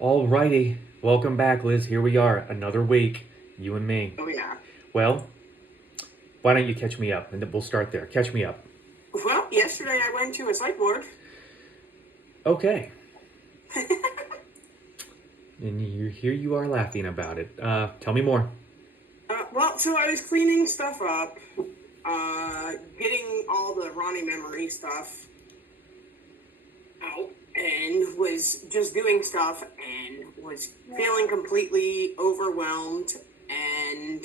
Alrighty, welcome back, Liz. Here we are, another week, you and me. Oh yeah. Well, why don't you catch me up, and then we'll start there. Catch me up. Well, yesterday I went to a psych ward. Okay. And here you are laughing about it. Tell me more. So I was cleaning stuff up, getting all the Ronnie memory stuff out, and was just doing stuff and was feeling completely overwhelmed and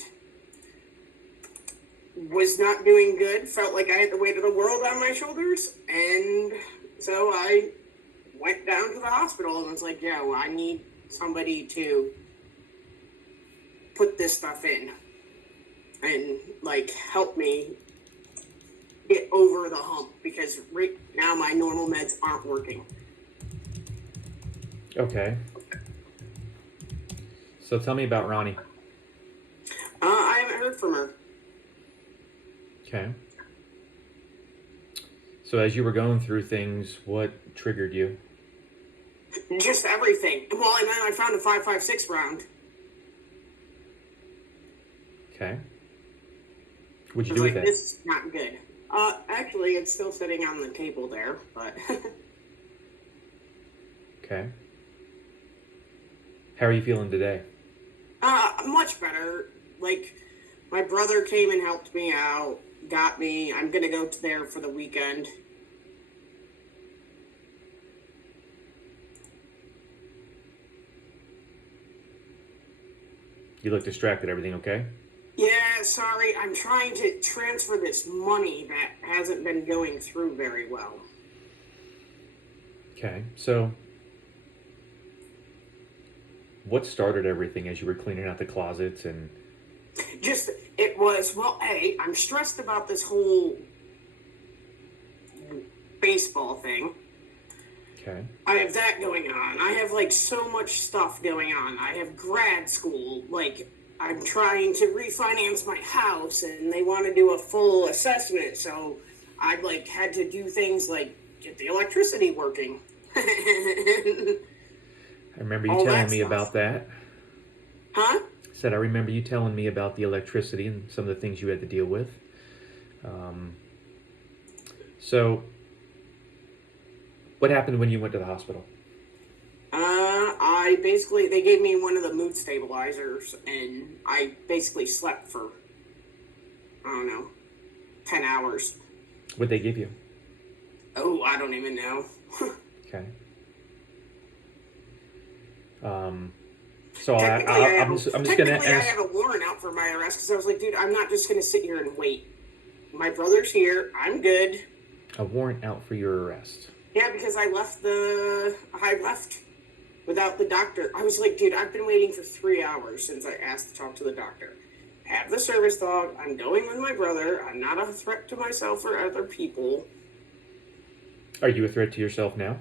was not doing good. Felt like I had the weight of the world on my shoulders, and so I went down to the hospital and was like, "Yo, I need somebody to put this stuff in and like help me get over the hump because right now my normal meds aren't working." Okay. So tell me about Ronnie. I haven't heard from her. Okay. So as you were going through things, what triggered you? Just everything. Well, and then I found a 5.56 round. Okay. What'd I you was do with like, it? this is not good. Actually, it's still sitting on the table there, but Okay. How are you feeling today? much better. Like, my brother came and helped me out, got me. I'm gonna go to there for the weekend. You look distracted. Everything okay? Yeah, sorry. I'm trying to transfer this money that hasn't been going through very well. Okay. So what started everything as you were cleaning out the closets and Just, it was, well, I'm stressed about this whole baseball thing. okay. I have that going on. I have like so much stuff going on. I have grad school. Like, I'm trying to refinance my house and they want to do a full assessment. So I like had to do things like get the electricity working. I remember you All telling that me stuff. about that. Huh? Said I remember you telling me about the electricity and some of the things you had to deal with. Um, so, what happened when you went to the hospital? They gave me one of the mood stabilizers and I basically slept for, I don't know, 10 hours. What they give you? Oh, I don't even know. Okay. Um, so Technically, I'm just gonna I ask. have a warrant out for my arrest because I was like, dude, I'm not just gonna sit here and wait. My brother's here. I'm good. A warrant out for your arrest. Yeah, because I left without the doctor. I was like, dude, I've been waiting for 3 hours since I asked to talk to the doctor. Have the service dog. I'm going with my brother. I'm not a threat to myself or other people. Are you a threat to yourself now?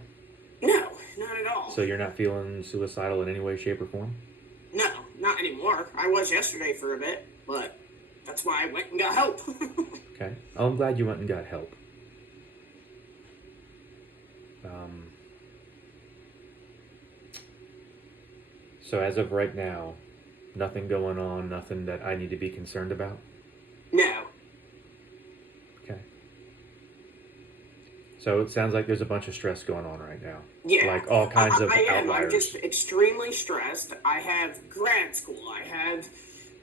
No, not at all. So you're not feeling suicidal in any way, shape, or form? No, not anymore. I was yesterday for a bit, but that's why I went and got help. Okay. Oh, I'm glad you went and got help. Um, so as of right now, nothing going on, nothing that I need to be concerned about? No. Okay. So it sounds like there's a bunch of stress going on right now. Yeah, Like all kinds of I am. I'm outliers. just extremely stressed. I have grad school. I have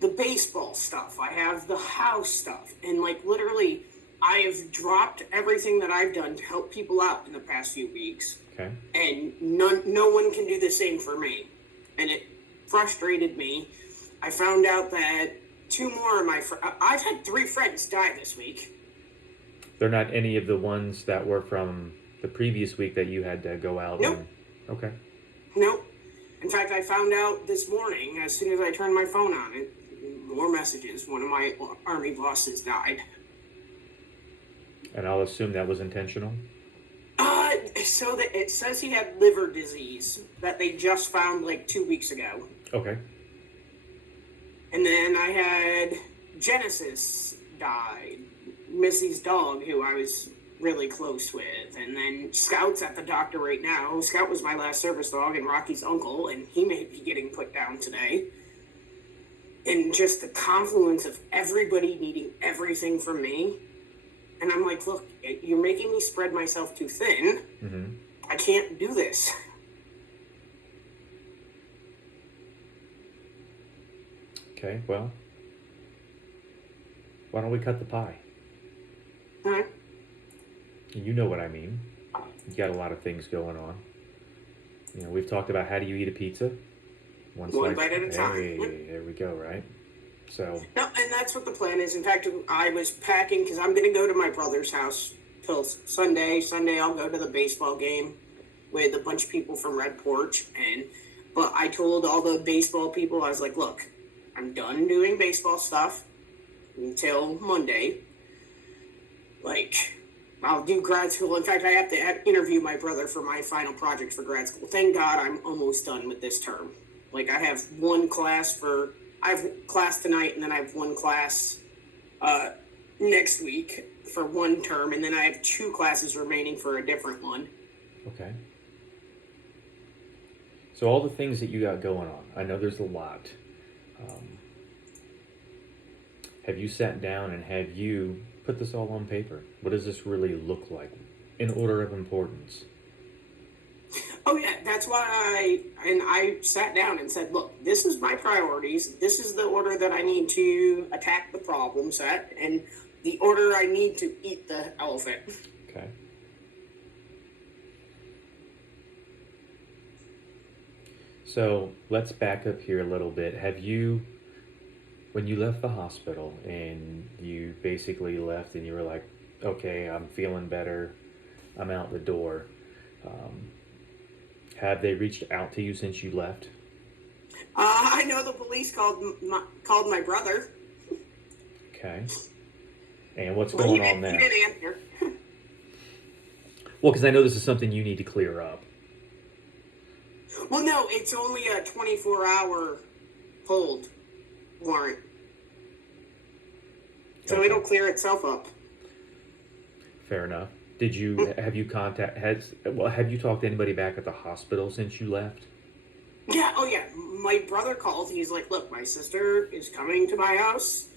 the baseball stuff. I have the house stuff. And, like, literally, I have dropped everything that I've done to help people out in the past few weeks. Okay. And no one can do the same for me. And it frustrated me. I found out that two more of my I've had 3 friends die this week. They're not any of the ones that were from the previous week that you had to go out Nope. and... Okay. Nope. In fact, I found out this morning, as soon as I turned my phone on, more messages. One of my army bosses died. And I'll assume that was intentional? So that it says he had liver disease that they just found like 2 weeks ago. Okay. And then I had Genesis died. Missy's dog, who I was really close with. And then Scout's at the doctor right now. Scout was my last service dog and Rocky's uncle, and he may be getting put down today. And just the confluence of everybody needing everything from me. And I'm like, look, you're making me spread myself too thin. Mm-hmm. I can't do this. Okay, well, why don't we cut the pie? All right. You know what I mean. You got a lot of things going on. You know, we've talked about how do you eat a pizza? One slice- bite at a time. Hey, Yep. there we go, right? So, No, and that's what the plan is. In fact, I was packing because I'm going to go to my brother's house till Sunday. Sunday, I'll go to the baseball game with a bunch of people from Red Porch. But I told all the baseball people, I was like, look, I'm done doing baseball stuff until Monday. Like, I'll do grad school. In fact, I have to interview my brother for my final project for grad school. Thank God I'm almost done with this term. Like, I have I have class tonight, and then I have one class next week for one term, and then I have 2 classes remaining for a different one. okay. So all the things that you got going on, I know there's a lot. Have you sat down and have you put this all on paper? What does this really look like in order of importance? Oh yeah, that's why I sat down and said, look, this is my priorities. This is the order that I need to attack the problem set, and the order I need to eat the elephant. Okay. So let's back up here a little bit. Have you, when you left the hospital and you basically left and you were like, okay, I'm feeling better, I'm out the door, have they reached out to you since you left? I know the police called my brother. Okay. And what's But going he on there? didn't answer. Well, because I know this is something you need to clear up. Well, no, it's only a 24-hour hold warrant. So Okay. it'll clear itself up. Fair enough. Did you have you talked to anybody back at the hospital since you left? Yeah, oh yeah. My brother called. He's like, look, my sister is coming to my house.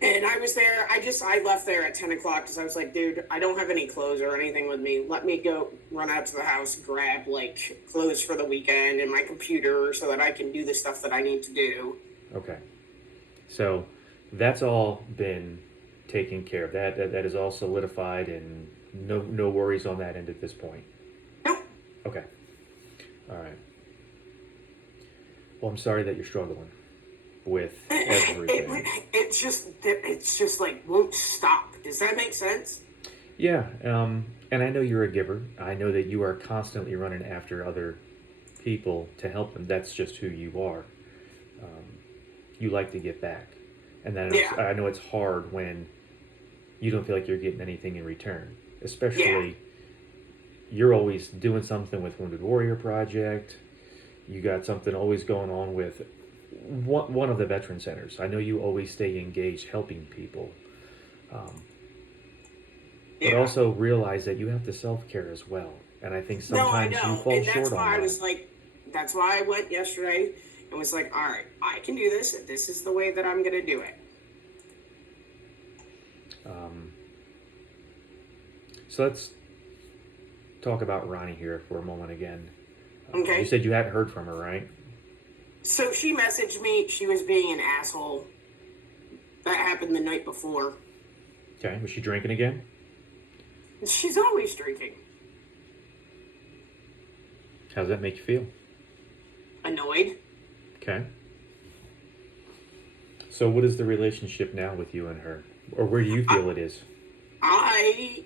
And I was there. I left there at 10 o'clock because I was like, dude, I don't have any clothes or anything with me. Let me go run out to the house, grab like clothes for the weekend and my computer so that I can do the stuff that I need to do. Okay. So that's all been taken care of. That is all solidified and no worries on that end at this point. No. Okay. All right. Well, I'm sorry that you're struggling with everything. It's just like won't stop. Does that make sense? Yeah. And I know you're a giver. I know that you are constantly running after other people to help them. That's just who you are. You like to get back. And then Yeah. I know it's hard when you don't feel like you're getting anything in return. Especially, you're always doing something with Wounded Warrior Project. You got something always going on with one of the veteran centers. I know you always stay engaged helping people. But also realize that you have to self-care as well. And I think sometimes you fall and that's short why on I that. was like, that's why I went yesterday and was like, all right, I can do this, and this is the way that I'm gonna do it. So let's talk about Ronnie here for a moment again. Okay. You said you hadn't heard from her, right? So she messaged me. She was being an asshole. That happened the night before. Okay. Was she drinking again? She's always drinking. How does that make you feel? Annoyed. Okay. So what is the relationship now with you and her? Or where do you feel it is? I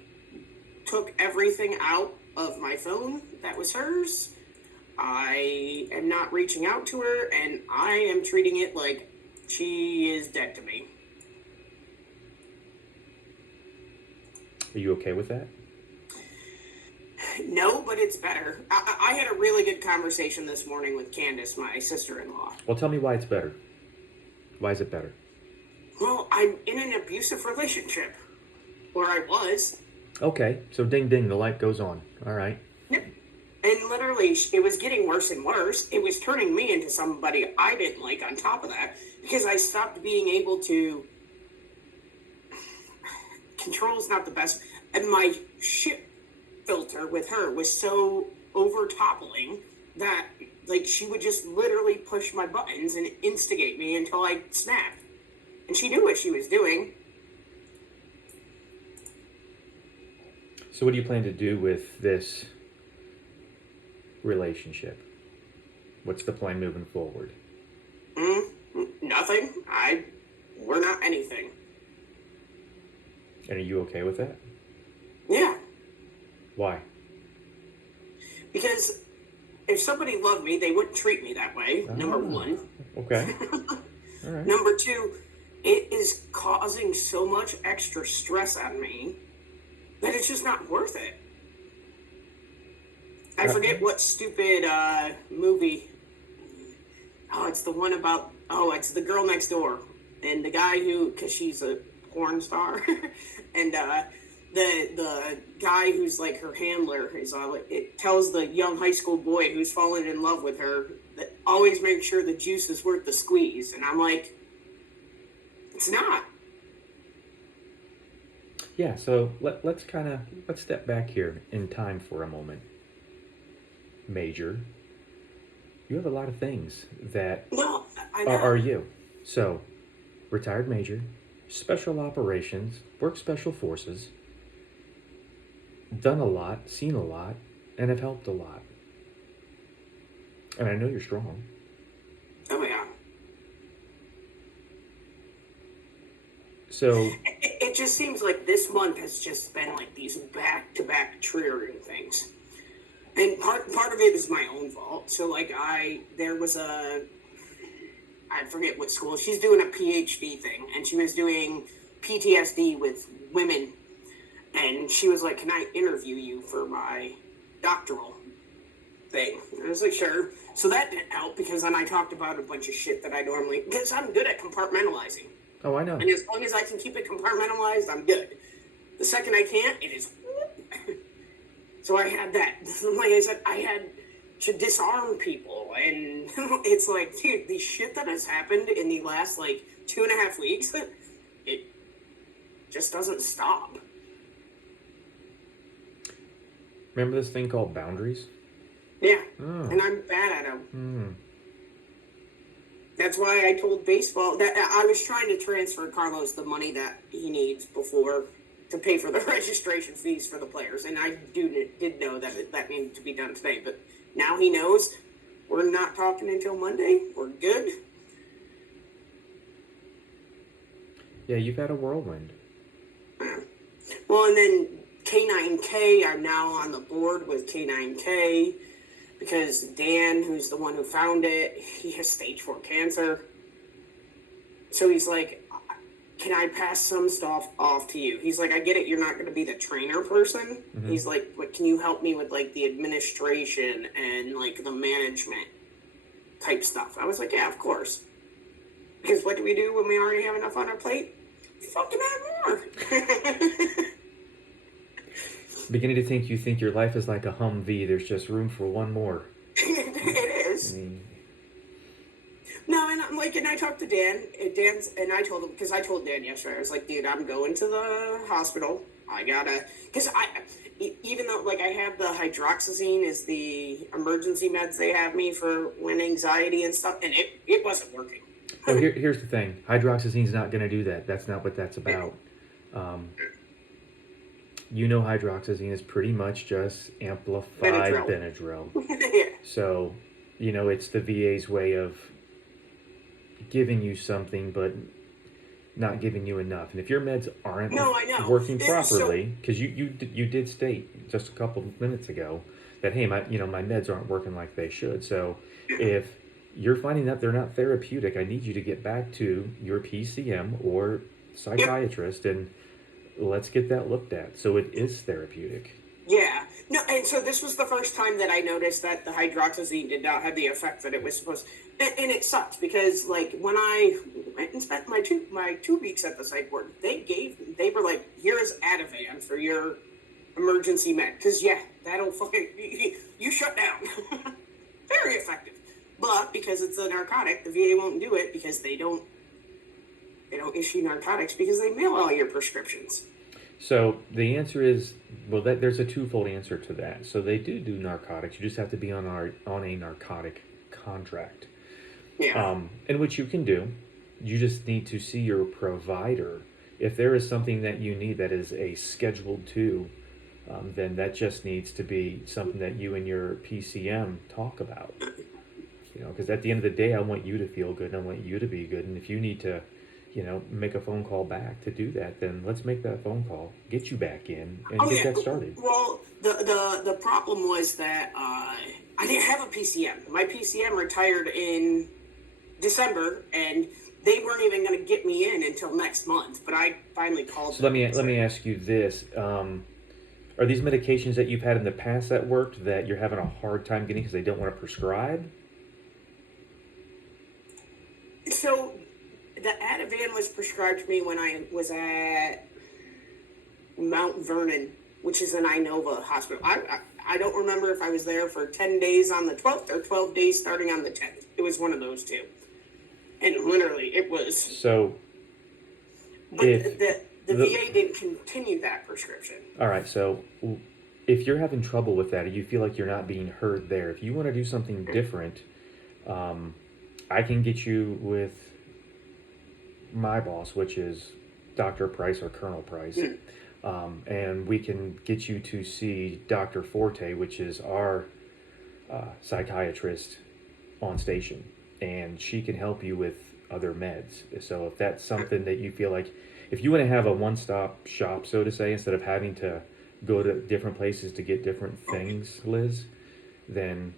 took everything out of my phone that was hers. I am not reaching out to her, and I am treating it like she is dead to me. Are you okay with that? No, but it's better. I had a really good conversation this morning with Candace, my sister-in-law. Well, tell me why it's better. Why is it better? Well, I'm in an abusive relationship. Or I was. Okay, so ding ding, the light goes on. All right. Yep. And literally, it was getting worse and worse. It was turning me into somebody I didn't like on top of that because I stopped being able to. Control's not the best. And my shit filter with her was so over toppling that, like, she would just literally push my buttons and instigate me until I snapped. And she knew what she was doing. So what do you plan to do with this relationship? What's the plan moving forward? Nothing. We're not anything. And are you okay with that? Yeah. Why? Because if somebody loved me, they wouldn't treat me that way, number one. Okay. All right. Number two, it is causing so much extra stress on me that it's just not worth it. I forget what stupid movie. Oh, it's the one about. Oh, it's The Girl Next Door, and the guy who, because she's a porn star, and the guy who's like her handler is it tells the young high school boy who's fallen in love with her that always make sure the juice is worth the squeeze, and I'm like, it's not. Yeah, so let's step back here in time for a moment. Major, you have a lot of things that Well, I know. are you. So, retired major, special operations, work special forces, done a lot, seen a lot, and have helped a lot. And I know you're strong. Oh yeah. So, It just seems like this month has just been like these back-to-back triggering things. And part of it is my own fault. So like there was I forget what school. She's doing a PhD thing, and she was doing PTSD with women. And she was like, "Can I interview you for my doctoral thing?" And I was like, "Sure." So that didn't help because then I talked about a bunch of shit that I normally, because I'm good at compartmentalizing. oh, I know. And as long as I can keep it compartmentalized, I'm good. The second I can't, it is. So I had that. Like I said, I had to disarm people. And it's like, dude, the shit that has happened in the last, like, 2.5 weeks, it just doesn't stop. Remember this thing called boundaries? Yeah. Oh. And I'm bad at them. Hmm. That's why I told baseball that I was trying to transfer Carlos the money that he needs before to pay for the registration fees for the players, and I did know that that needed to be done today. But now he knows we're not talking until Monday. We're good. Yeah, you've had a whirlwind. Well, and then K9K, I'm now on the board with K9K because Dan, who's the one who found it, he has stage 4 cancer. So he's like, "Can I pass some stuff off to you?" He's like, "I get it, you're not going to be the trainer person." Mm-hmm. He's like, "But can you help me with like the administration and like the management type stuff?" I was like, "Yeah, of course." Because what do we do when we already have enough on our plate? We fucking add more. Beginning to think you think your life is like a Humvee. There's just room for one more. It is. I mean, No, and I'm like, and I talked to Dan, and I told him, because I told Dan yesterday, I was like, "Dude, I'm going to the hospital. I gotta," because even though, like, I have the hydroxyzine is the emergency meds they have me for when anxiety and stuff, and it wasn't working. oh, here's the thing. Hydroxyzine's not going to do that. That's not what that's about. You know, hydroxyzine is pretty much just amplified Benadryl. Yeah. So, you know, it's the VA's way of giving you something, but not giving you enough. And if your meds aren't No, I know. working So- properly, because you did state just a couple of minutes ago that, hey, my meds aren't working like they should. So if you're finding that they're not therapeutic, I need you to get back to your PCM or psychiatrist and let's get that looked at so it is therapeutic. Yeah. No, and so this was the first time that I noticed that the hydroxyzine did not have the effect that it was supposed to. And it sucks because, like, when I went and spent my 2 weeks at the psych ward, they were like, "Here is Ativan for your emergency med. Because, yeah, that'll fucking, you shut down. Very effective. But because it's a narcotic, the VA won't do it because they don't issue narcotics because they mail all your prescriptions. So the answer is, well, there's a twofold answer to that. So they do narcotics. You just have to be on a narcotic contract. Yeah. And which you can do. You just need to see your provider. If there is something that you need that is a Schedule 2, then that just needs to be something that you and your PCM talk about. Because at the end of the day, I want you to feel good and I want you to be good. And if you need to, make a phone call back to do that, then let's make that phone call, get you back in, and get that started. Well, the problem was that I didn't have a PCM. My PCM retired in December, and they weren't even going to get me in until next month. But I finally called. So let me ask you this: are these medications that you've had in the past that worked that you're having a hard time getting because they don't want to prescribe? So the Ativan was prescribed to me when I was at Mount Vernon, which is an Inova hospital. I don't remember if I was there for 10 days on the 12th or 12 days starting on the 10th. It was one of those two. And literally, it was... So... But the VA didn't continue that prescription. All right, so if you're having trouble with that, or you feel like you're not being heard there, if you want to do something different, I can get you with my boss, which is Dr. Price or Colonel Price, and we can get you to see Dr. Forte, which is our psychiatrist on station, and she can help you with other meds. So if that's something that you feel like, if you want to have a one-stop shop, so to say, instead of having to go to different places to get different things, Liz, then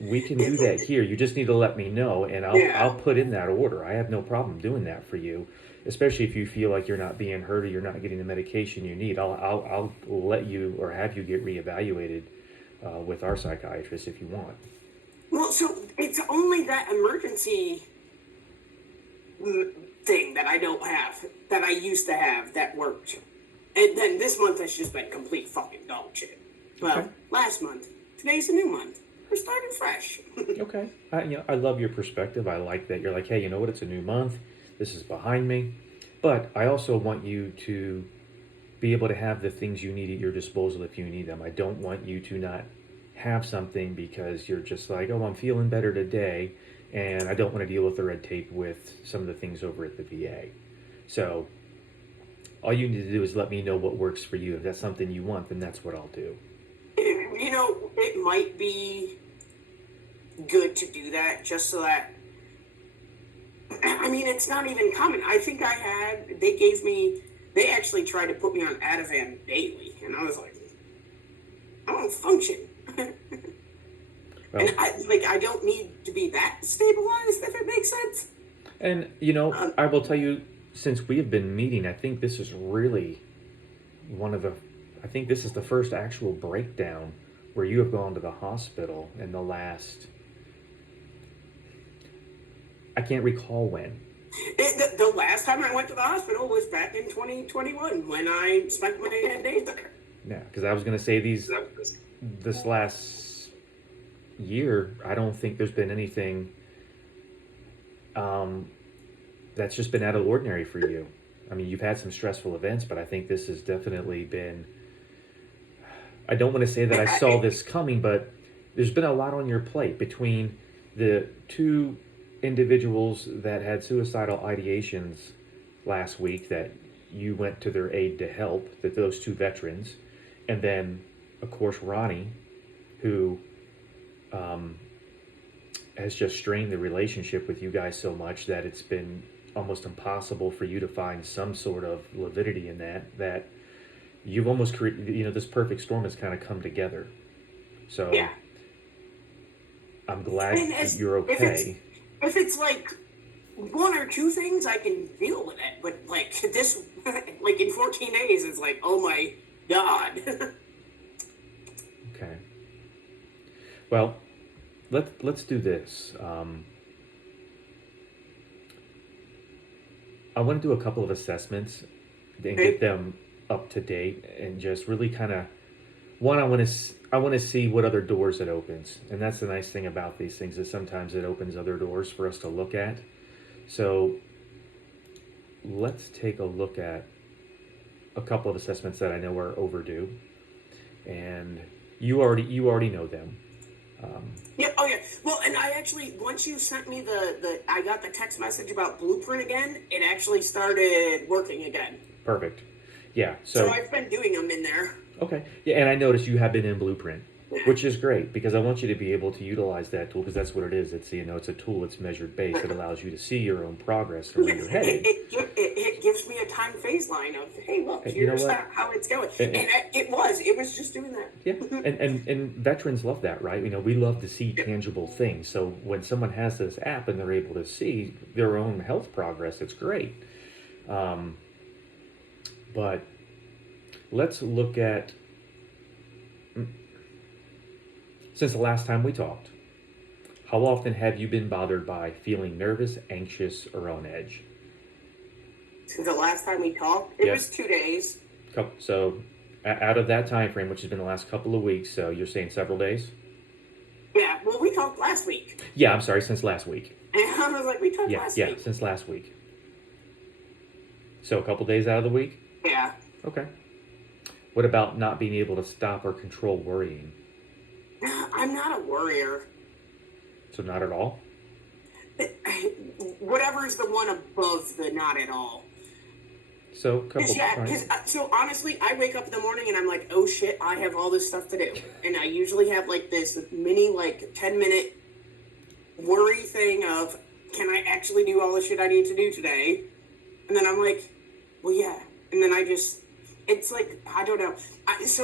we can do that here. You just need to let me know, and I'll put in that order. I have no problem doing that for you, especially if you feel like you're not being heard or you're not getting the medication you need. I'll let you or have you get reevaluated with our psychiatrist if you want. Well, so it's only that emergency thing that I don't have, that I used to have, that worked. And then this month has just been complete fucking dog shit. Well, okay. Last month. Today's a new month. We're starting fresh. Okay. I love your perspective. I like that you're like, hey, you know what? It's a new month. This is behind me. But I also want you to be able to have the things you need at your disposal if you need them. I don't want you to not have something because you're just like, oh, I'm feeling better today, and I don't want to deal with the red tape with some of the things over at the VA. So all you need to do is let me know what works for you. If that's something you want, then that's what I'll do. You know, it might be good to do that just so that, I mean, it's not even common. I think they actually tried to put me on Ativan daily, and I was like, I don't function. Well, and I don't need to be that stabilized, if it makes sense. And, I will tell you, since we have been meeting, I think this is really I think this is the first actual breakdown where you have gone to the hospital in the last, I can't recall when. The last time I went to the hospital was back in 2021 when I spent my 10 days there. Yeah, because I was going to say this last year, I don't think there's been anything that's just been out of the ordinary for you. I mean, you've had some stressful events, but I think this has definitely been, I don't want to say that I saw this coming, but there's been a lot on your plate between the two individuals that had suicidal ideations last week that you went to their aid to help, that those two veterans, and then, of course, Ronnie, who has just strained the relationship with you guys so much that it's been almost impossible for you to find some sort of lividity in that you've almost created, this perfect storm has kind of come together. So yeah. I'm glad you're okay. If it's like one or two things, I can deal with it. But like this, like in 14 days, it's like, oh my God. Okay. Well, let's do this. I want to do a couple of assessments and get them up to date and just really kind of one. I want to see what other doors it opens, and that's the nice thing about these things is sometimes it opens other doors for us to look at. So let's take a look at a couple of assessments that I know are overdue, and you already know them. Yeah. Oh, yeah. Well, and I actually, once you sent me I got the text message about Blueprint again. It actually started working again. Perfect. Yeah. So I've been doing them in there. Okay. Yeah, and I noticed you have been in Blueprint, which is great because I want you to be able to utilize that tool because that's what it is. It's it's a tool. It's measured based. It allows you to see your own progress from where you're headed. It gives me a time phase line of, hey, look, Hey, you know here's what? how it's going. And it was just doing that. Yeah, and veterans love that, right? We love to see tangible things. So when someone has this app and they're able to see their own health progress, it's great. But let's look at since the last time we talked. How often have you been bothered by feeling nervous, anxious, or on edge? Since the last time we talked, it was 2 days. So out of that time frame, which has been the last couple of weeks, so you're saying several days? Yeah, well, we talked last week. Yeah, I'm sorry, since last week. And I was like, we talked last week. Yeah, since last week. So a couple days out of the week? Yeah. Okay. What about not being able to stop or control worrying? I'm not a worrier. So not at all? Whatever is the one above the not at all. So a couple So honestly, I wake up in the morning and I'm like, oh shit, I have all this stuff to do. And I usually have like this mini 10-minute worry thing of, can I actually do all the shit I need to do today? And then I'm like, well, yeah. And then it's like, I don't know. It's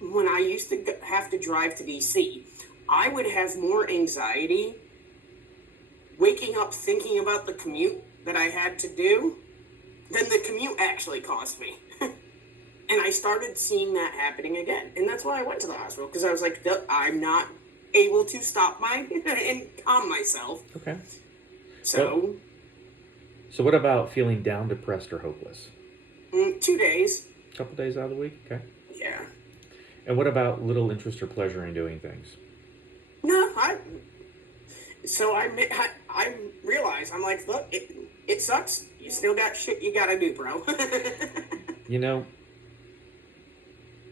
when I used to have to drive to DC, I would have more anxiety waking up thinking about the commute that I had to do than the commute actually cost me. And I started seeing that happening again. And that's why I went to the hospital, because I was like, I'm not able to stop and calm myself. Okay. So what about feeling down, depressed, or hopeless? 2 days. A couple days out of the week? Okay. Yeah. And what about little interest or pleasure in doing things? No, I realize, I'm like, look, it sucks. You still got shit you gotta do, bro.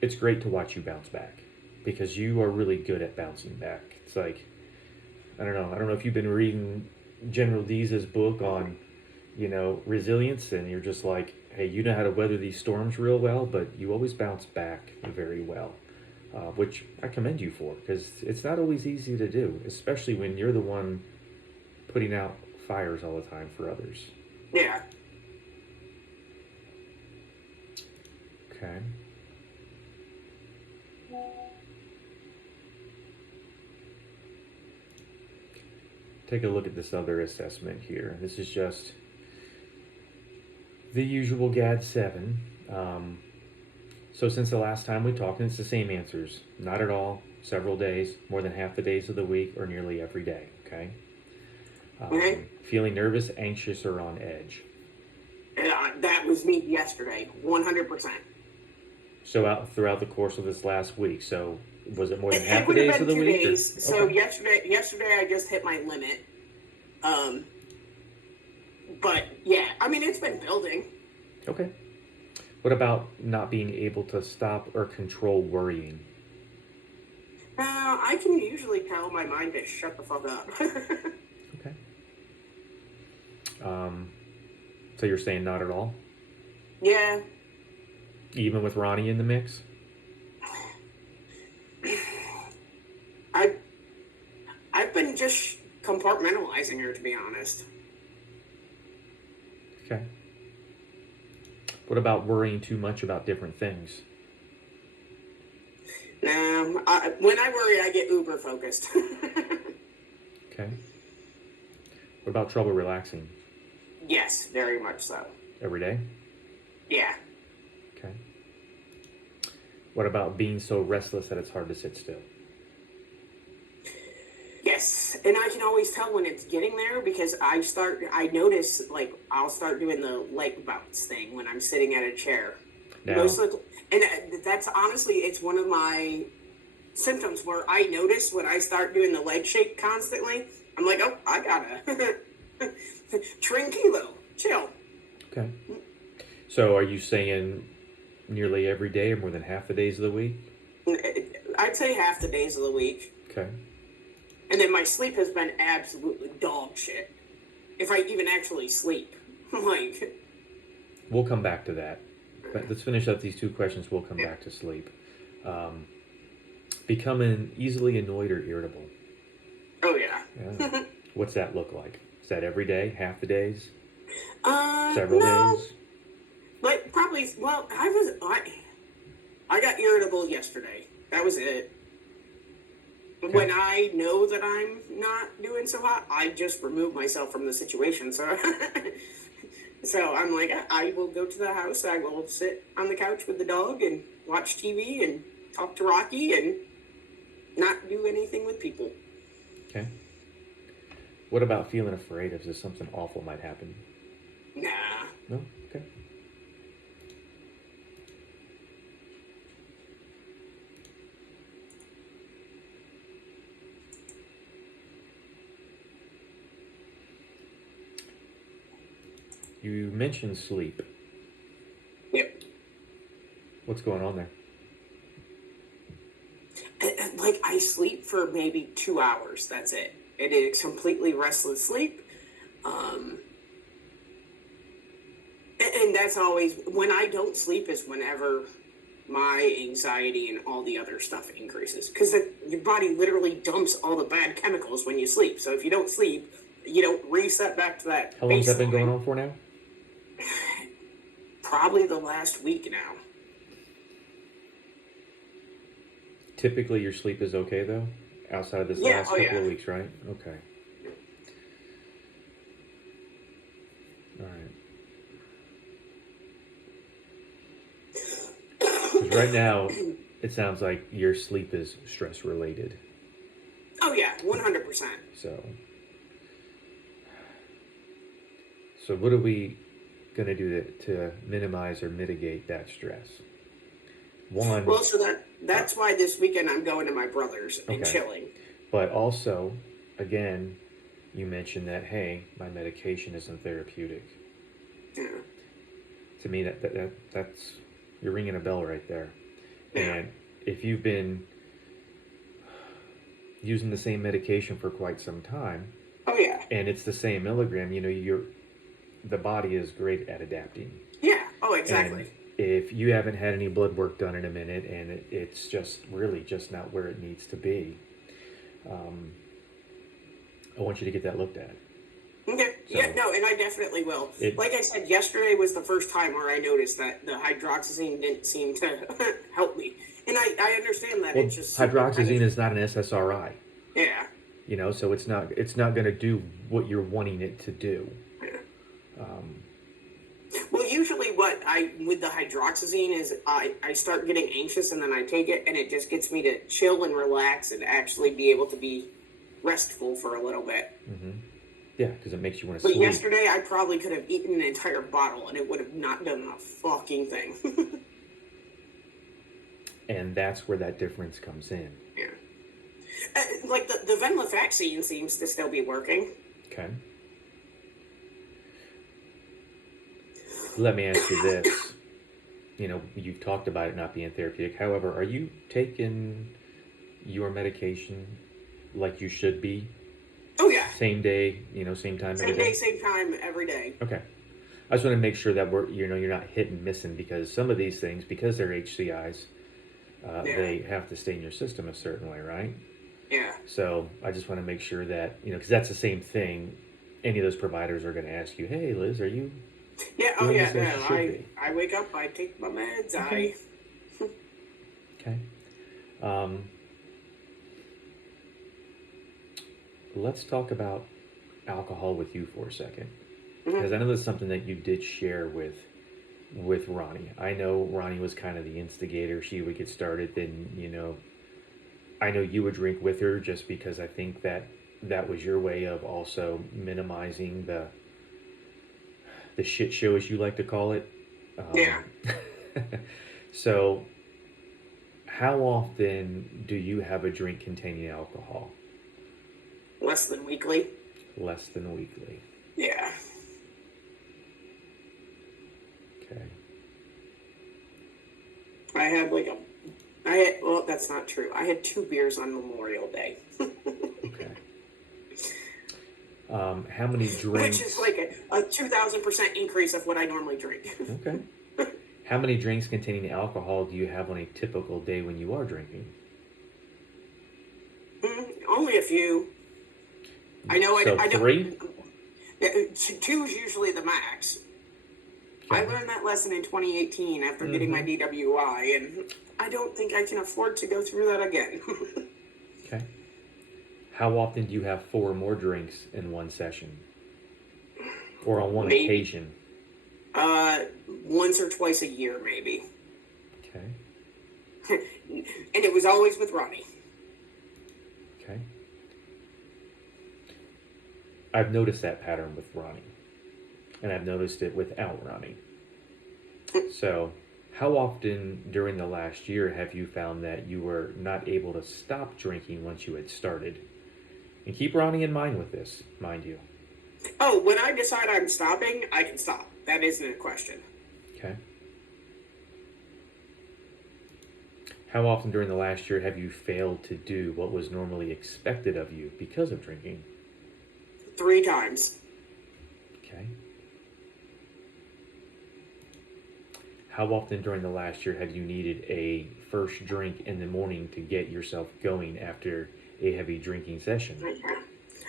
It's great to watch you bounce back because you are really good at bouncing back. It's like, I don't know if you've been reading General Deese's book on, resilience, and you're just like, hey, you know how to weather these storms real well, but you always bounce back very well, which I commend you for because it's not always easy to do, especially when you're the one putting out fires all the time for others. Yeah. Okay. Take a look at this other assessment here. This is just the usual GAD-7. So since the last time we talked, and it's the same answers. Not at all, several days, more than half the days of the week, or nearly every day, okay? Feeling nervous, anxious, or on edge. That was me yesterday, 100%. So throughout the course of this last week, so was it more than half the days of the 2 week? Days. So yesterday I just hit my limit. But yeah, I mean, it's been building. Okay. What about not being able to stop or control worrying? I can usually tell my mind to shut the fuck up. Okay. So you're saying not at all? Yeah. Even with Ronnie in the mix? I've been just compartmentalizing her, to be honest. Okay. What about worrying too much about different things? No, when I worry, I get uber focused. Okay. What about trouble relaxing? Yes, very much so. Every day? Yeah. Okay. What about being so restless that it's hard to sit still? Yes, and I can always tell when it's getting there because I notice, I'll start doing the leg bounce thing when I'm sitting at a chair. Now, most of the, and that's honestly, it's one of my symptoms where I notice when I start doing the leg shake constantly, I'm like, oh, I gotta tranquilo, chill. okay. So are you saying nearly every day or more than half the days of the week? I'd say half the days of the week. Okay. And then my sleep has been absolutely dog shit. If I even actually sleep. Like, We'll come back to that. But let's finish up these two questions. We'll come back to sleep. Becoming easily annoyed or irritable. oh yeah. Yeah. What's that look like? Is that every day? Half the days? No. Days? Like, probably, well, I got irritable yesterday. That was it. Okay. When I know that I'm not doing so hot, I just remove myself from the situation. So, so I'm like, I will go to the house. I will sit on the couch with the dog and watch TV and talk to Rocky and not do anything with people. Okay. What about feeling afraid as if something awful might happen? Nah. No? Okay. You mentioned sleep. Yep. What's going on there? Like, I sleep for maybe 2 hours. That's it. It is completely restless sleep. And that's always, when I don't sleep is whenever my anxiety and all the other stuff increases. Because your body literally dumps all the bad chemicals when you sleep. So if you don't sleep, you don't reset back to that. How long has that been baseline. going on for now? Probably the last week now. Typically your sleep is okay though? Outside of this Yeah, last oh, couple yeah. of weeks, right? Okay. All right. 'Cause right now, it sounds like your sleep is stress related. Oh yeah, 100%. So what are we gonna do to minimize or mitigate that stress? One, Well, so that's why this weekend I'm going to my brother's and Okay. chilling. but also, again, you mentioned that hey, my medication isn't therapeutic. Yeah. To me, that's you're ringing a bell right there. Yeah. And if you've been using the same medication for quite some time, Oh yeah. and it's the same milligram, the body is great at adapting. Yeah. Oh, exactly. And if you haven't had any blood work done in a minute, and it's just really just not where it needs to be, I want you to get that looked at. Okay. So- Yeah. No, and I definitely will. Like I said, yesterday was the first time where I noticed that the hydroxyzine didn't seem to help me, and I understand that Well, it's just hydroxyzine is not an SSRI, Yeah. so it's not going to do what you're wanting it to do. Yeah. Um, Well, usually what with the hydroxyzine is I start getting anxious and then I take it and it just gets me to chill and relax and actually be able to be restful for a little bit. yeah, because it makes you want to But sleep. yesterday I probably could have eaten an entire bottle and it would have not done a fucking thing. And that's where that difference comes in. Yeah. Like the venlafaxine seems to still be working. Okay. Let me ask you this. You've talked about it not being therapeutic. However, are you taking your medication like you should be? Oh yeah. Same day, same time every Same day? day, same time, every day. Okay. I just want to make sure that you're not hit and missing, because some of these things, because they're HCIs, they have to stay in your system a certain way, right? Yeah. So I just want to make sure that, because that's the same thing. Any of those providers are going to ask you, hey, Liz, are you... Yeah, oh doing yeah, this as you should no, be? I wake up, I take my meds, Okay. Okay. Let's talk about alcohol with you for a second, because I know that's something that you did share with Ronnie. I know Ronnie was kind of the instigator. She would get started, then I know you would drink with her just because I think that was your way of also minimizing the shit show, as you like to call it. Yeah. So, how often do you have a drink containing alcohol? Less than weekly. Less than weekly. Yeah. Okay. I had like a, I had, well, that's not true. I had 2 beers on Memorial Day, Okay. How many which drinks? is like a 2,000% increase of what I normally drink. Okay. How many drinks containing alcohol do you have on a typical day when you are drinking? Only a few. I know So I don't. 3? 2 is usually the max. I Okay. learned that lesson in 2018 after getting my DWI, and I don't think I can afford to go through that again. Okay. How often do you have 4 or more drinks in one session? Or on one Maybe occasion? once or twice a year, maybe. Okay. And it was always with Ronnie. Okay. I've noticed that pattern with Ronnie. And I've noticed it without Ronnie. So, how often during the last year have you found that you were not able to stop drinking once you had started? And keep Ronnie in mind with this, mind you. Oh, when I decide I'm stopping, I can stop. That isn't a question. Okay. How often during the last year have you failed to do what was normally expected of you because of drinking? 3 times. Okay. How often during the last year have you needed a first drink in the morning to get yourself going after a heavy drinking session?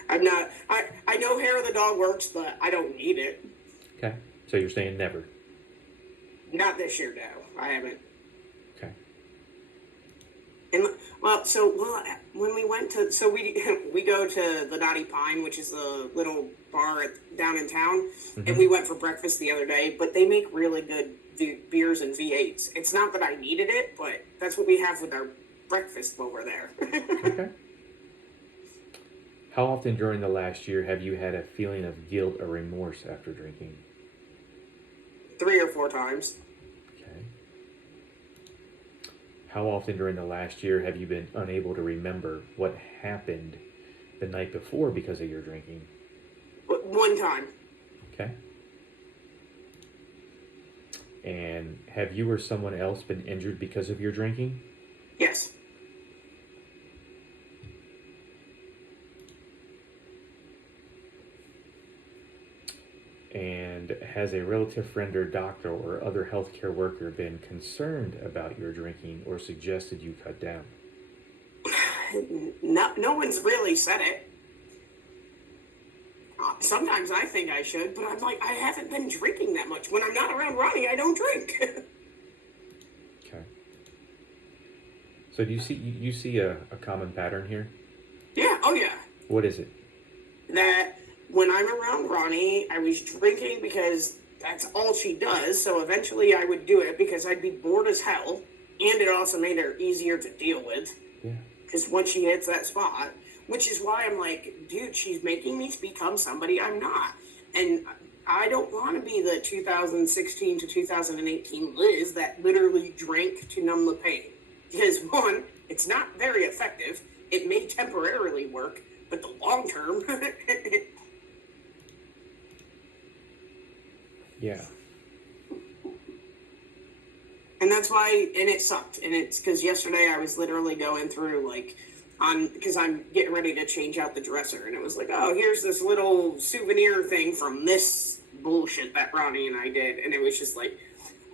I'm not. I know hair of the dog works, but I don't need it. Okay. So you're saying never. Not this year, no. I haven't. Okay. And when we went to, so we go to the Naughty Pine, which is a little bar down in town, and we went for breakfast the other day. But they make really good beers and V8s. It's not that I needed it, but that's what we have with our breakfast while we're there. Okay. How often during the last year have you had a feeling of guilt or remorse after drinking? 3 or 4 times. Okay. How often during the last year have you been unable to remember what happened the night before because of your drinking? 1 time. Okay. And have you or someone else been injured because of your drinking? Yes. And has a relative friend or doctor or other healthcare worker been concerned about your drinking or suggested you cut down? No one's really said it. Sometimes I think I should, but I'm like, I haven't been drinking that much. When I'm not around Ronnie, I don't drink. Okay. So do you see a common pattern here? Yeah, oh yeah. What is it? That when I'm around Ronnie, I was drinking because that's all she does. So eventually I would do it because I'd be bored as hell. And it also made her easier to deal with. Yeah. Because once she hits that spot, which is why I'm like, dude, she's making me become somebody I'm not. And I don't want to be the 2016 to 2018 Liz that literally drank to numb the pain. Because 1, it's not very effective. It may temporarily work, but the long term, Yeah. and that's why, and it sucked. And it's because yesterday I was literally going through because I'm getting ready to change out the dresser, and it was like, oh, here's this little souvenir thing from this bullshit that Ronnie and I did, and it was just like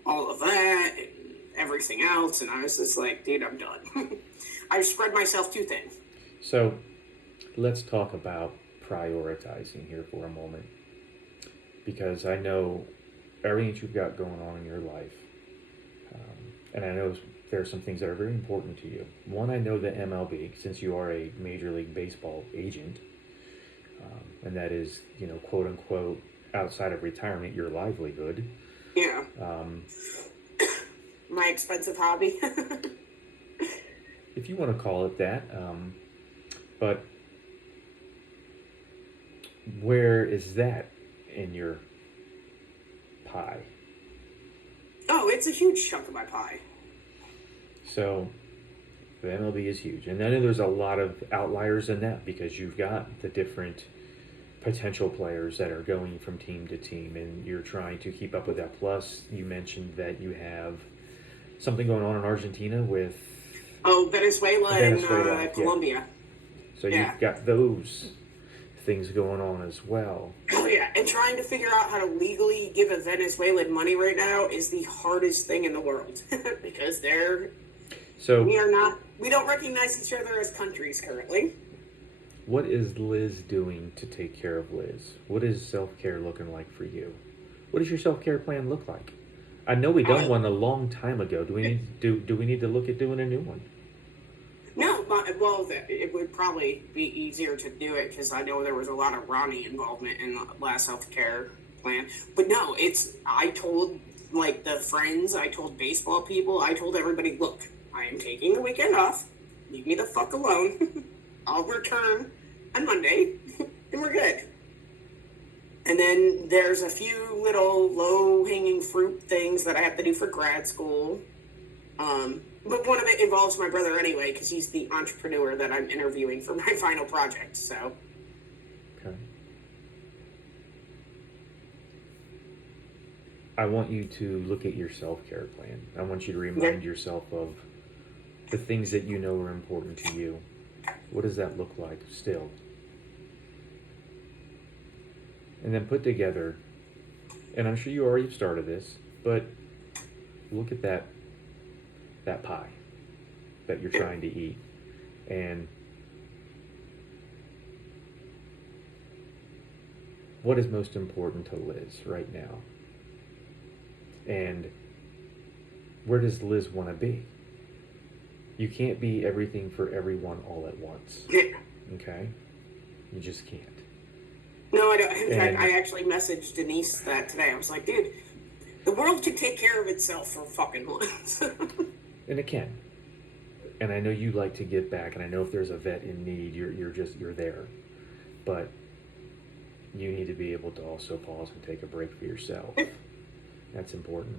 all of that and everything else, and I was just like, dude, I'm done. I've spread myself too thin. So let's talk about prioritizing here for a moment, because I know everything that you've got going on in your life, and I know there are some things that are very important to you. One, I know that MLB, since you are a Major League Baseball agent, and that is, quote unquote, outside of retirement, your livelihood. Yeah. My expensive hobby. If you want to call it that. But where is that in your pie? Oh, it's a huge chunk of my pie. So the MLB is huge, and I know there's a lot of outliers in that because you've got the different potential players that are going from team to team, and you're trying to keep up with that. Plus, you mentioned that you have something going on in Argentina with Oh, Venezuela, Venezuela, and Colombia. so Yeah. you've got those things going on as well. Oh yeah, and trying to figure out how to legally give a Venezuelan money right now is the hardest thing in the world because So, we don't recognize each other as countries currently. what is Liz doing to take care of Liz? What is self-care looking like for you? What does your self-care plan look like? I know we done one a long time ago. Do we need to look at doing a new one? No, but well, it would probably be easier to do it because I know there was a lot of Ronnie involvement in the last healthcare plan. But no, I told like the friends, I told baseball people, I told everybody, look, I am taking the weekend off. Leave me the fuck alone. I'll return on Monday, and we're good. And then there's a few little low-hanging fruit things that I have to do for grad school. But one of it involves my brother anyway, because he's the entrepreneur that I'm interviewing for my final project. So, Okay. I want you to look at your self-care plan. I want you to remind yourself of the things that you know are important to you. What does that look like still? And then put together, and I'm sure you already started this, but look at that pie that you're trying to eat. And what is most important to Liz right now? And where does Liz want to be? You can't be everything for everyone all at once. yeah. Okay? You just can't. No, I don't. In fact, And- I actually messaged Denise that today. I was like, dude, the world can take care of itself for fucking once. And it can. And I know you like to give back, and I know if there's a vet in need, you're there. But you need to be able to also pause and take a break for yourself. That's important.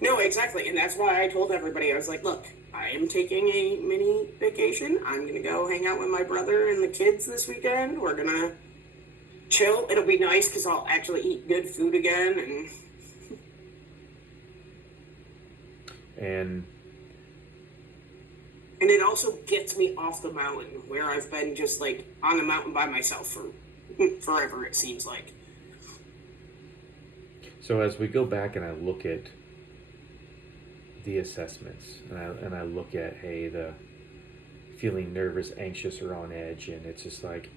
No, exactly. And that's why I told everybody, I was like, look, I am taking a mini vacation. I'm going to go hang out with my brother and the kids this weekend. We're going to chill. It'll be nice because I'll actually eat good food again. And it also gets me off the mountain where I've been just like on the mountain by myself for forever, it seems like. so as we go back and I look at the assessments, and I look at, hey, the feeling nervous, anxious, or on edge, and it's just like,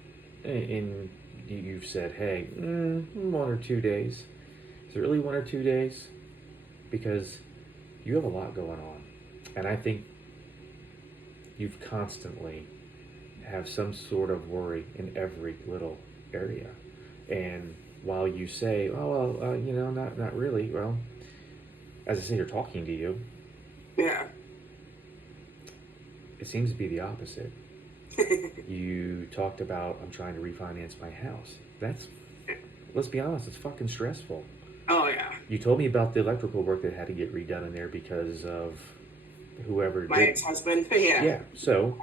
and you've said, hey, 1 or 2 days. Is it really 1 or 2 days? Because you have a lot going on, and I think you've constantly have some sort of worry in every little area. And while you say, oh well, not really. Well, as I say, you're talking to you. Yeah. It seems to be the opposite. You talked about, I'm trying to refinance my house. Let's be honest, it's fucking stressful. Oh, yeah. You told me about the electrical work that had to get redone in there because of whoever My did. ex-husband. Yeah. Yeah, so,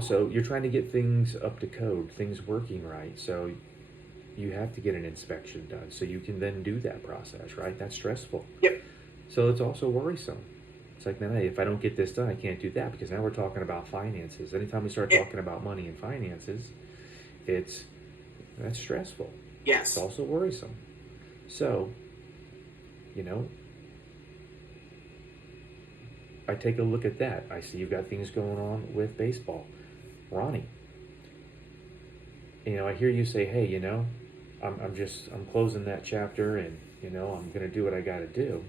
so you're trying to get things up to code, things working right. So you have to get an inspection done so you can then do that process, right? That's stressful. Yep. So it's also worrisome. It's like, man, hey, if I don't get this done, I can't do that because now we're talking about finances. Anytime we start talking about money and finances, that's stressful. Yes. It's also worrisome. So, I take a look at that. I see you've got things going on with baseball. Ronnie, I hear you say, hey, I'm closing that chapter and, I'm going to do what I got to do.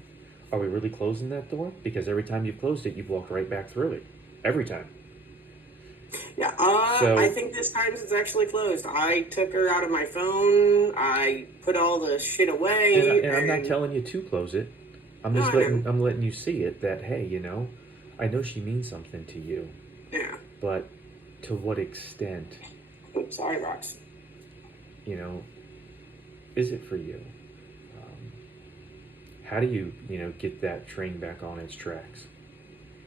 Are we really closing that door? Because every time you've closed it, you've walked right back through it. Every time. Yeah, So- I think this time it's actually closed. I took her out of my phone. I put all the shit away. And I'm not telling you to close it. I'm just No, I know. I'm letting you see it that, hey, I know she means something to you, Yeah. but to what extent, Oops, sorry, Rox. is it for you? How do you, get that train back on its tracks?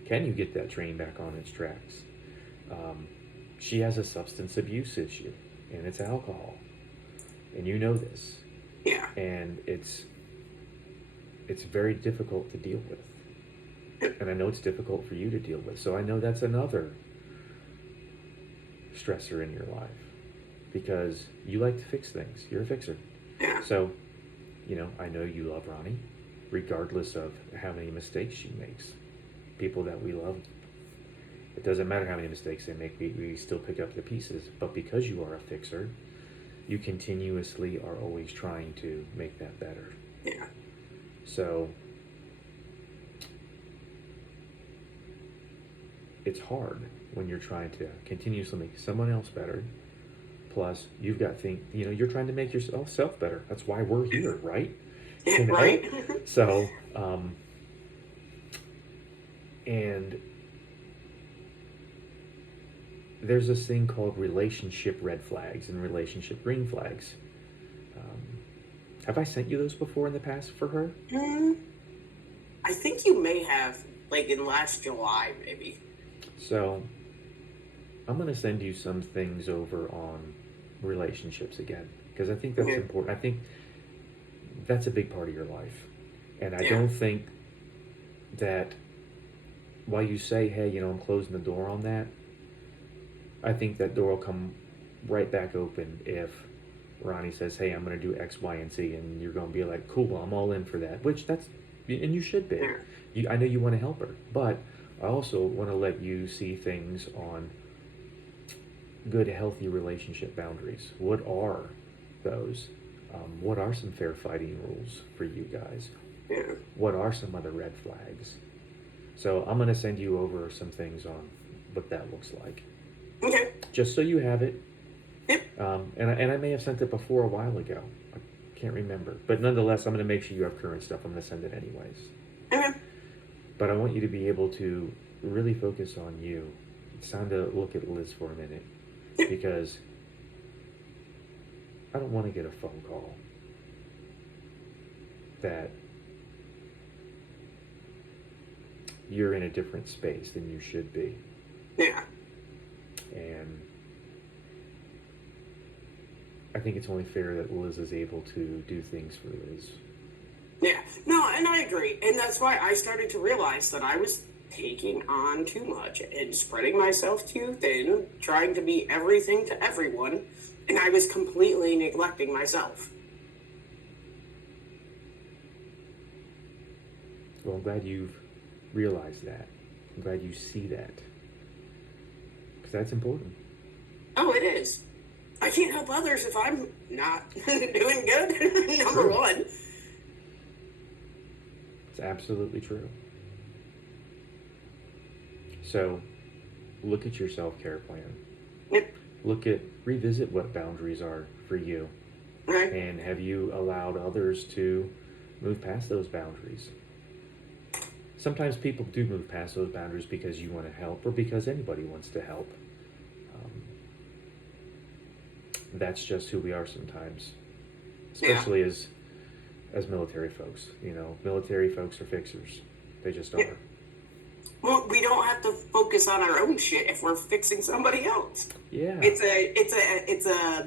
Can you get that train back on its tracks? She has a substance abuse issue, and it's alcohol, and you know this, Yeah. and it's very difficult to deal with, and I know it's difficult for you to deal with. So I know that's another stressor in your life, because you like to fix things. You're a fixer. Yeah. So, I know you love Ronnie, regardless of how many mistakes she makes. People that we love, it doesn't matter how many mistakes they make, we still pick up the pieces. But because you are a fixer, you continuously are always trying to make that better. Yeah. So, it's hard when you're trying to continuously make someone else better. Plus, you've got you're trying to make yourself better. That's why we're here, right? Right. So, and there's this thing called relationship red flags and relationship green flags. Have I sent you those before in the past for her? I think you may have, like in last July, maybe. So, I'm going to send you some things over on relationships again, because I think that's important. I think that's a big part of your life. And I don't think that while you say, hey, I'm closing the door on that, I think that door will come right back open if Ronnie says, hey, I'm going to do X, Y, and Z, and you're going to be like, cool, I'm all in for that, and you should be. I know you want to help her, but I also want to let you see things on good, healthy relationship boundaries. What are those? What are some fair fighting rules for you guys? Yeah. What are some other red flags? So I'm going to send you over some things on what that looks like. Okay. Just so you have it. Yep. And I may have sent it before a while ago. I can't remember. But nonetheless, I'm going to make sure you have current stuff. I'm going to send it anyways. Okay. But I want you to be able to really focus on you. It's time to look at Liz for a minute. Because I don't want to get a phone call that you're in a different space than you should be. Yeah. And I think it's only fair that Liz is able to do things for Liz. Yeah. No, and I agree. And that's why I started to realize that I was taking on too much and spreading myself too thin, trying to be everything to everyone, and I was completely neglecting myself. Well, I'm glad you've realized that. I'm glad you see that. Because that's important. Oh, it is. I can't help others if I'm not doing good. Number True. one. It's absolutely true. So, look at your self-care plan. Yep. Revisit what boundaries are for you. Right. And have you allowed others to move past those boundaries? Sometimes people do move past those boundaries because you want to help or because anybody wants to help. That's just who we are sometimes, especially as military folks. Military folks are fixers. They just are. Well, we don't have to focus on our own shit if we're fixing somebody else. Yeah. It's a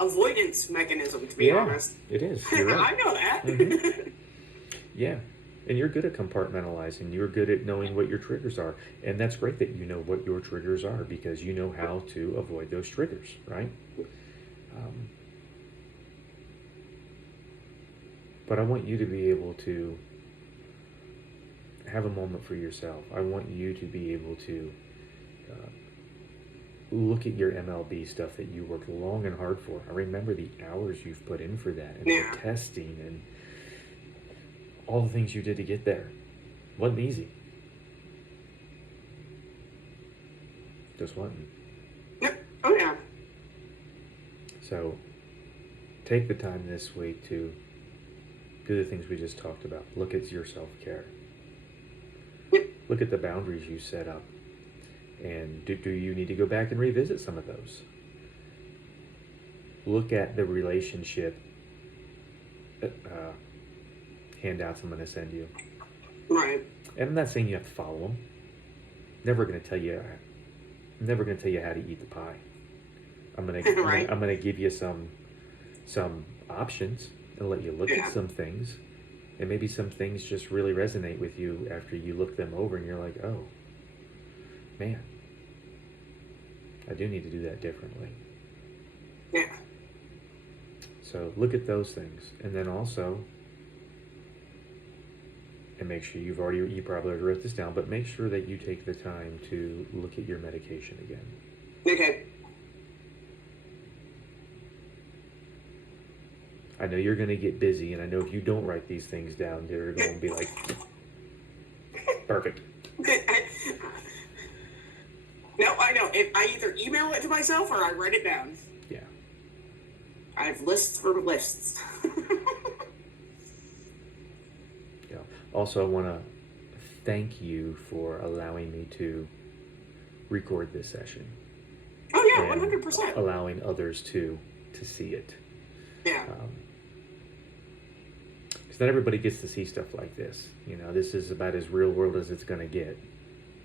avoidance mechanism, to be honest. It is. You're right. I know that. Mm-hmm. Yeah. And you're good at compartmentalizing. You're good at knowing what your triggers are. And that's great that you know what your triggers are, because you know how to avoid those triggers, right? But I want you to be able to have a moment for yourself. I want you to be able to look at your MLB stuff that you worked long and hard for. I remember the hours you've put in for that, and the testing and all the things you did to get there. Wasn't easy. Just wasn't. Yep. Oh, yeah. So take the time this week to do the things we just talked about. Look at your self-care. Look at the boundaries you set up. And do you need to go back and revisit some of those? Look at the relationship handouts I'm going to send you. Right. And I'm not saying you have to follow them. Never going to tell you. I'm never going to tell you how to eat the pie. Right. I'm going to give you some options and let you look Yeah. at some things, and maybe some things just really resonate with you after you look them over, and you're like, oh, man, I do need to do that differently. Yeah. So look at those things, and then also, and make sure you probably already wrote this down, but make sure that you take the time to look at your medication again. Okay. I know you're going to get busy, and I know if you don't write these things down, they're going to be like, perfect. No, I know. If I either email it to myself or I write it down. Yeah. I have lists from lists. Yeah. Also, I want to thank you for allowing me to record this session. Oh yeah, and 100%. allowing others to see it. Yeah. Because not everybody gets to see stuff like this. You know, this is about as real world as it's going to get.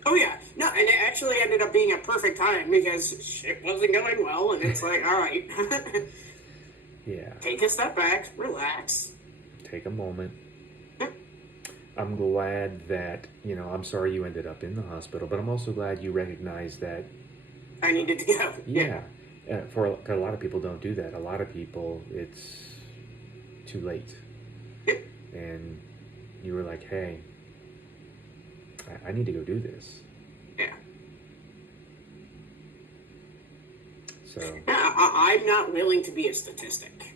Oh yeah. No, and it actually ended up being a perfect time because shit wasn't going well, and it's like, all right, Yeah. take a step back, relax. Take a moment. I'm glad that, I'm sorry you ended up in the hospital, but I'm also glad you recognized that. I needed to go. Yeah. Cause a lot of people don't do that. A lot of people, it's too late. Yep. And you were like, hey, I need to go do this. Yeah. So. I'm not willing to be a statistic.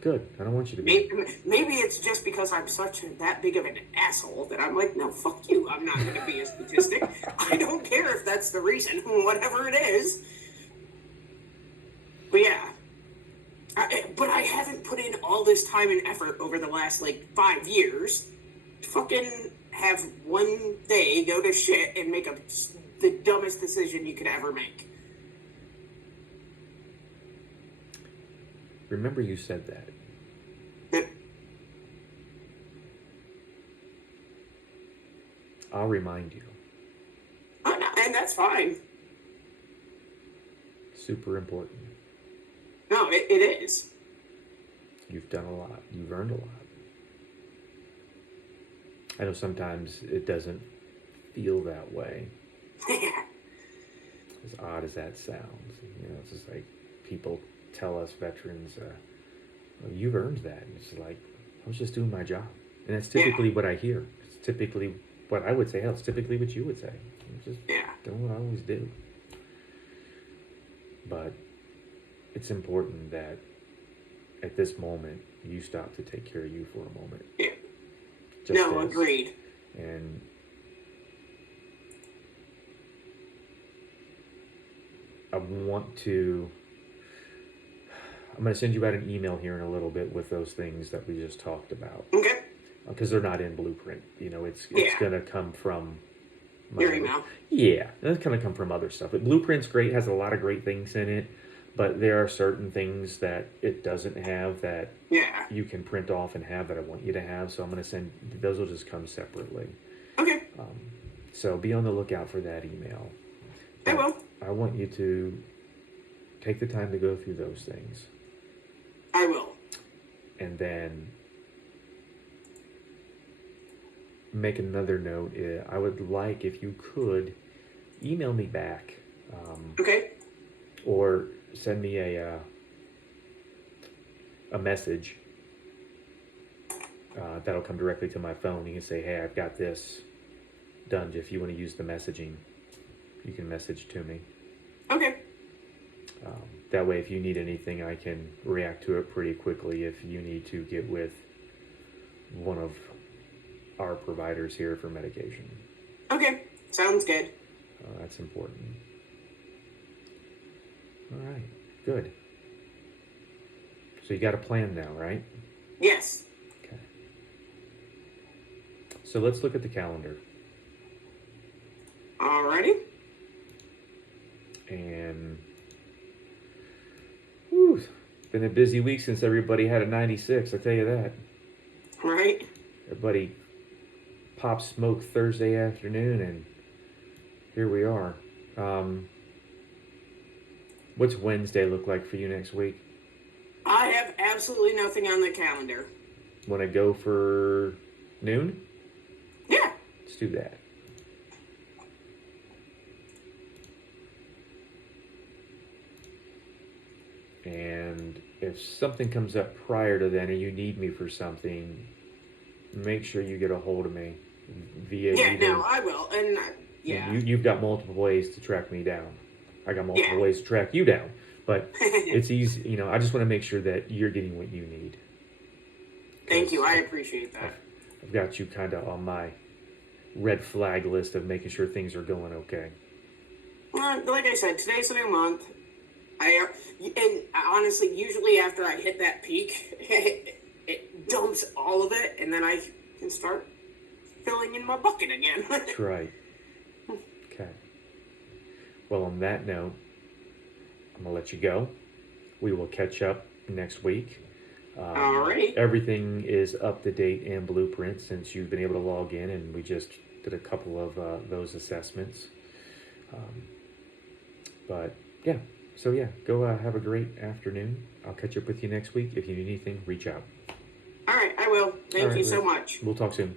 Good. I don't want you to be. Maybe it's just because I'm that big of an asshole that I'm like, no, fuck you. I'm not going to be a statistic. I don't care if that's the reason, whatever it is. But yeah. But I haven't put in all this time and effort over the last, 5 years to fucking have one day go to shit and make the dumbest decision you could ever make. Remember you said that. I'll remind you. Oh, no, and that's fine. Super important. No, it is. You've done a lot. You've earned a lot. I know sometimes it doesn't feel that way. As odd as that sounds. It's just like people tell us veterans, well, you've earned that. And it's like, I was just doing my job. And that's typically what I hear. It's typically what I would say. Hell, it's typically what you would say. I'm just doing what I always do. But it's important that at this moment, you stop to take care of you for a moment. Yeah. Just Agreed. And I'm going to send you out an email here in a little bit with those things that we just talked about. Okay. Because they're not in Blueprint. It's going to come from your email. Yeah, it's going to come from other stuff. But Blueprint's great, has a lot of great things in it, but there are certain things that it doesn't have that you can print off and have that I want you to have. So I'm going to send, those will just come separately. Okay. So be on the lookout for that email. I will. I want you to take the time to go through those things. I will. And then make another note. I would like, if you could, email me back. Okay. Or send me a message that'll come directly to my phone. You can say, hey, I've got this done. If you want to use the messaging, you can message to me. Okay. That way, if you need anything, I can react to it pretty quickly. If you need to get with one of our providers here for medication. Okay. Sounds good. That's important. All right. Good. So you got a plan now, right? Yes. Okay. So let's look at the calendar. Alrighty. And whew, been a busy week since everybody had a 96, I tell you that. Right. everybody pop smoke Thursday afternoon, and here we are. What's Wednesday look like for you next week? I have absolutely nothing on the calendar. Want to go for noon? Yeah. Let's do that. And if something comes up prior to then, or you need me for something, make sure you get a hold of me via Yeah, either. no, I will. And yeah. You've got multiple ways to track me down. I got multiple Yeah. ways to track you down, but it's easy. You know, I just want to make sure that you're getting what you need. Thank you. I appreciate that. I've got you kind of on my red flag list of making sure things are going okay. Like I said, today's a new month. And honestly, usually after I hit that peak, it dumps all of it, and then I can start filling in my bucket again. That's right. Okay. Well, on that note, I'm going to let you go. We will catch up next week. All right. Everything is up to date in Blueprint since you've been able to log in, and we just did a couple of those assessments. But yeah, so yeah, go have a great afternoon. I'll catch up with you next week. If you need anything, reach out. All right, I will. Thank All right, you so Liz. much. We'll talk soon.